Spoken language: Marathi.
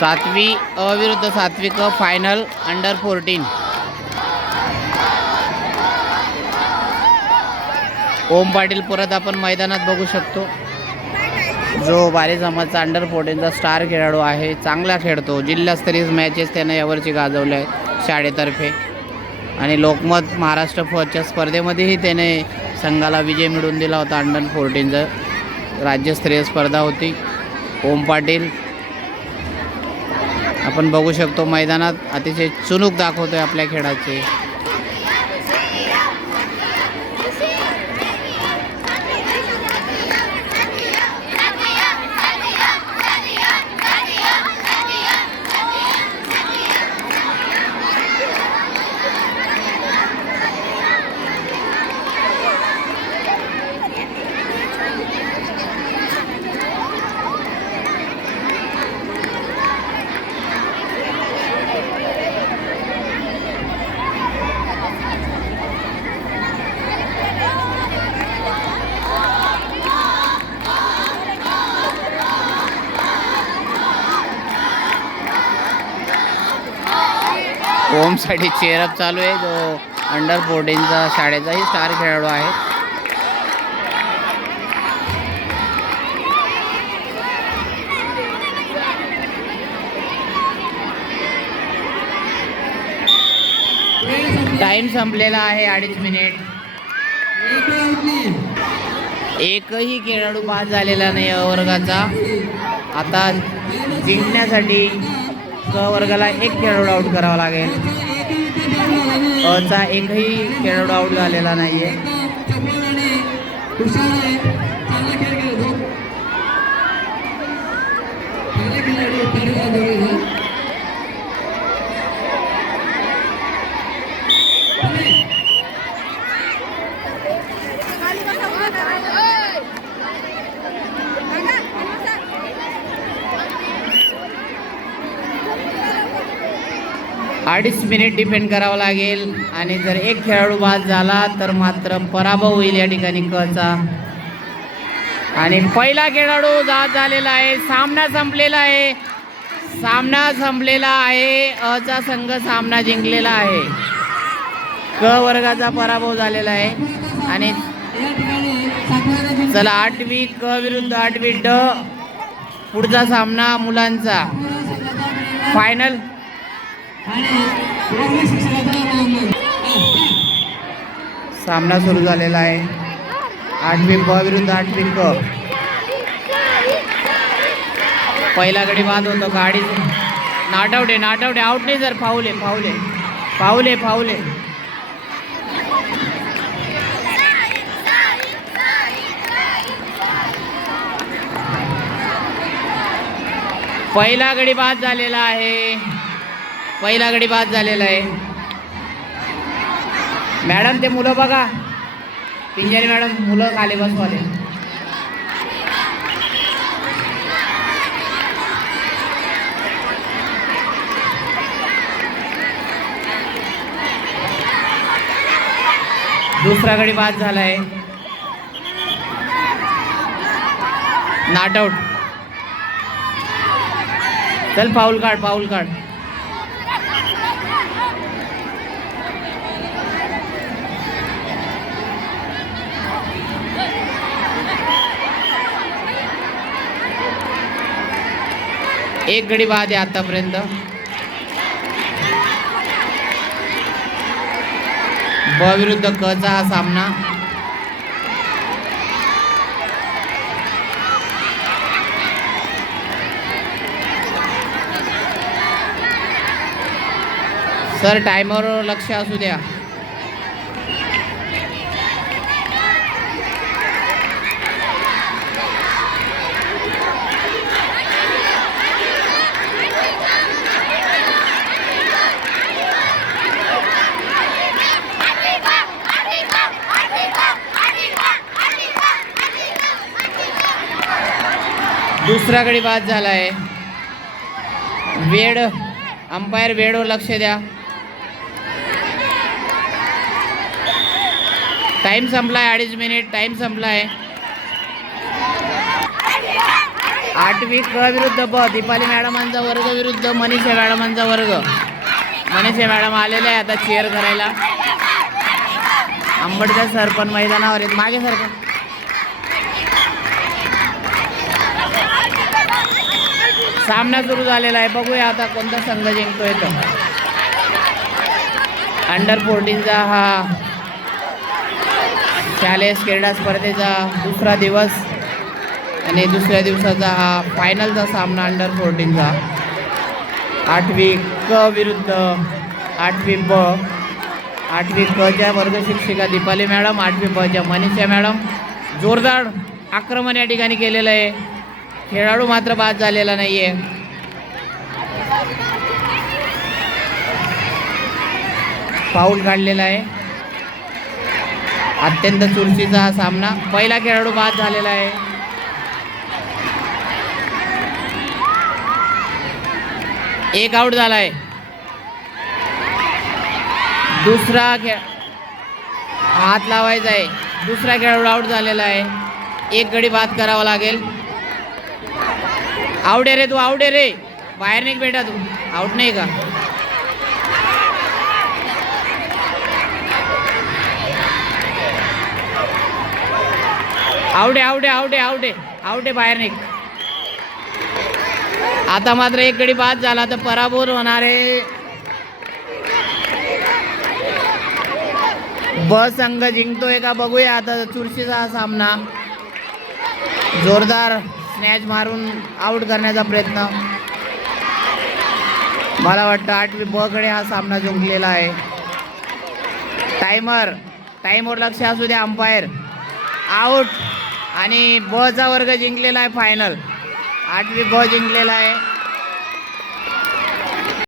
सातवी अ विरुद्ध सातवी क फायनल अंडर 14. ओम पाटील परत आपण मैदानात बघू शकतो, जो बारी समाजचा अंडर 14चा स्टार खेळाडू आहे. चांगला खेळतो, जिल्हास्तरीय मॅचेस त्याने यावरची गाजवल्या आहेत शाळेतर्फे. आणि लोकमत महाराष्ट्र फौजच्या स्पर्धेमध्येही त्याने संघाला विजय मिळवून दिला होता. अंडर 14चं राज्यस्तरीय स्पर्धा होती. ओम पाटील आपण बघू शकतो मैदानात अतिशय चुणूक दाखवतोय आपल्या खेळाचे. ओमसाठी चेअरअप चालू आहे, जो अंडर 14चा शाळेचाही स्टार खेळाडू आहे. टाइम संपलेला आहे 2.5 मिनिट. एकही खेळाडू बाद झालेला नाही अ वर्गाचा. आता जिंकण्यासाठी क वर्गाला एक खेळाडू आउट करावा लागेल. अचा एकही खेळाडू आउट झालेला नाहीये. अडीच मिनिट डिपेंड करावं लागेल. आणि जर एक खेळाडू बाद झाला तर मात्र पराभव होईल या ठिकाणी कचा. आणि पहिला खेळाडू बाद झालेला आहे. सामना संपलेला आहे. सामना संपलेला आहे. अचा संघ सामना जिंकलेला आहे. क वर्गाचा पराभव झालेला आहे. आणि चला 8वी क विरुद्ध 8वी ड पुढचा सामना मुलांचा फायनल. सामना सुरू झालेला आहे. 8वी ब विरुद्ध 8वी क. पहिला गडी बाद होतो. गाडी नाटवडे नाटवडे आउट नाही सर. फाऊल आहे फाऊल आहे फाऊल आहे फाऊल आहे. पहिला गडी बाद झालेला आहे. पहिला गडी बाद झालेला आहे. मॅडम ते मुलं बघा, पिंजारी मॅडम, मुलं खाली बसवाले. दुसरा गडी बाद झालाय. Not out. चल पाऊल काढ पाऊल काढ. एक गडी बाद आहे आतापर्यंत. ब विरुद्ध क चा हा सामना. सर टाइमवर लक्ष असू द्या. दुसरा गडी बाद झाला आहे. वेळ अंपायर वेळवर लक्ष द्या. टाइम संपला आहे. 2.5 मिनिट टाइम संपला आहे. 8वी क विरुद्ध ब. दीपाली मॅडमांचा वर्ग विरुद्ध मनीषा मॅडमांचा वर्ग. मनीषा मॅडम आलेले आहे आता चेअर करायला. आंबेडकर सर पण मैदानावर आहेत. मागे सरका. सामना सुरू झालेला आहे. बघूया आता कोणता संघ जिंकतोय. तो अंडर 14चा हा शालेय क्रीडा स्पर्धेचा दुसरा दिवस आणि दुसऱ्या दिवसाचा हा फायनलचा सामना अंडर 14चा. 8वी क विरुद्ध 8वी ब. 8वी क च्या वर्ग शिक्षिका दीपाली मॅडम, 8वी ब च्या मनीषा मॅडम. जोरदार आक्रमण या ठिकाणी केलेलं आहे. खेळाडू मात्र बाद झालेला नाहीये. फाऊल काढलेला आहे. अत्यंत चुरशीचा हा सामना. पहिला खेळाडू बाद झालेला आहे. एक आऊट झालाय. दुसरा हात लावायचा आहे. दुसरा खेळाडू आऊट झालेला आहे. एक गडी बाद करावा लागेल. आऊट आहे रे तू, आऊट आहे रे. बाहेर नाही बेटा तू. आऊट नाही का? आऊट आहे, आऊट आहे, आऊट आहे, आऊट आहे, आऊट आहे. बाहेर नाही. आता मात्र एक गडी बाद झाला तर पराभूत होणार आहे. ब संघ जिंकतोय का बघूया आता. चुरशीचा हा सामना. जोरदार स्नॅच मारून आऊट करण्याचा प्रयत्न. मला वाटतं 8वी ब कडे हा सामना जिंकलेला आहे. टाइमवर लक्ष असू द्या. अंपायर आऊट आणि ब चा वर्ग जिंकलेला आहे फायनल. 8वी ब जिंकलेला आहे.